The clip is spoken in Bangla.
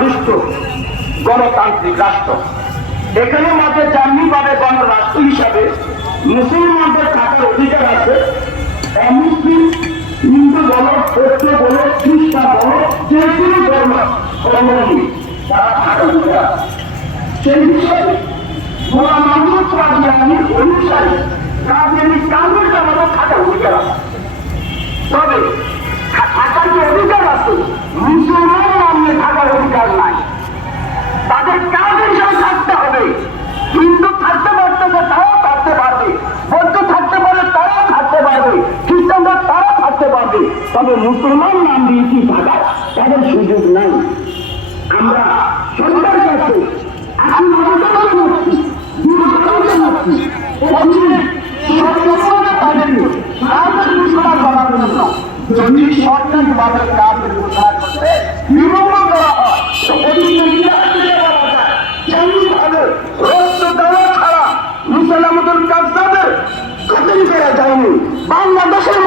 বলিষ্ঠ গণতান্ত্রিক রাষ্ট্র। এখানে মাঝে জার্নিভাবে গণরাষ্ট্র হিসাবে মুসলমানদের থাকার অধিকার আছে। অমুসলিম, হিন্দু বলো, বৌদ্ধ বলো, খ্রিস্টান বলো, যে কোনো ধর্ম ধর্মী তারা অধিকার আছে। সেই রাজনীতি কাজের আমাদের থাকার অধিকার আছে। তবে থাকার যে অধিকার আছে, মুসলমান অধিকার নাই। তাদের কাজের সাথে থাকতে হবে। হিন্দু থাকতে পারতেছে তারাও থাকতে পারবে। বৌদ্ধ থাকতে পারে তারাও থাকতে পারবে। খ্রিস্টানরা তারাও থাকতে পারবে। তবে মুসলমান নাম দিয়েছি থাকার তাদের সুযোগ নাই। আমরা সরকার কাছে দূরদর্শন সরকার তাদের যদি ঘোষণা করতে বাংলাদেশের